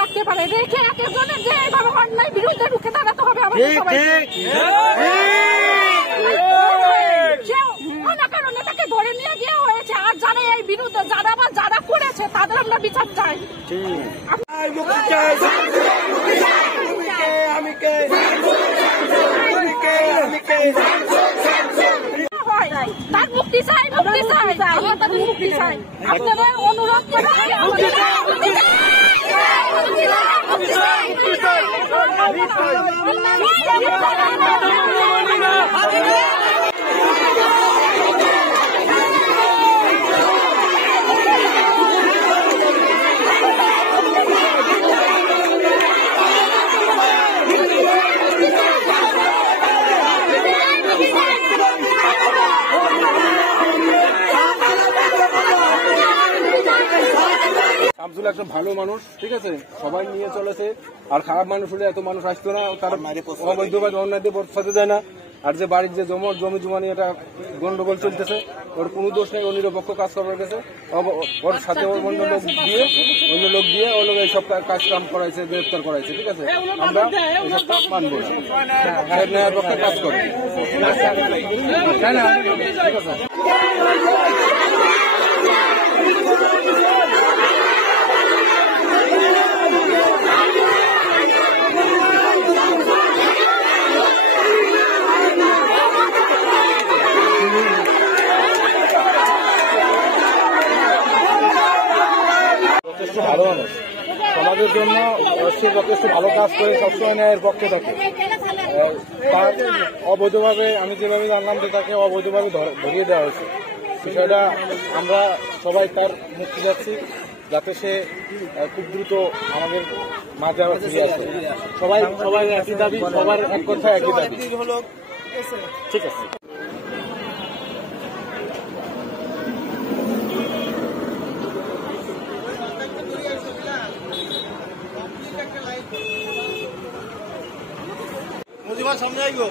রাখতে পারে রেখে একজনের যে এইভাবে অন্যায় বিরুদ্ধে রুখে দাঁড়াতে হবে আমাদের কারণে তাকে ধরে নিয়ে গিয়ে হয়েছে। আর যারা এই বিরুদ্ধে যারা করেছে তাদের আমরা বিচার চাই। তার মুক্তি চাই, মুক্তি চাই, আমরা তাদের মুক্তি চাই। আপনাদের অনুরোধ শামসুল একজন ভালো মানুষ, ঠিক আছে, সবাই নিয়ে চলেছে। আর খারাপ মানুষ হলে এত মানুষ আসতো না, তার অবৈধভাবে অন্যায় দিয়ে বসাতে যায় না। আর যে বাড়ির যে জমি জমা নিয়ে এটা গন্ডগোল চলতেছে, ওর কোনো দোষ নেই, ও নিরপেক্ষ কাজ করার গেছে। ওর সাথে অন্য লোক দিয়ে ও লোক এইসব কাজ কাম করাইছে, গ্রেফতার করাইছে, ঠিক আছে। আমরা এইসব মানবো না, ন্যায়ের পক্ষে কাজ করি, তাই না? ঠিক আছে। যথেষ্ট ভালো মানুষ, সমাজের জন্য যথেষ্ট ভালো কাজ করে, সবসময় ন্যায়ের পক্ষে থাকে। তার অবৈধভাবে, আমি যেভাবে জানলাম যে তাকে অবৈধভাবে ধরিয়ে দেওয়া হয়েছে, বিষয়টা আমরা সবাই তার মুক্তি যাচ্ছি, যাতে সে খুব দ্রুত আমাদের মাঝে আবার ফিরে আসে। সবাই একই দাবি, সবার এক কথা একই দাবি। ঠিক আছে। সামনে আইগো।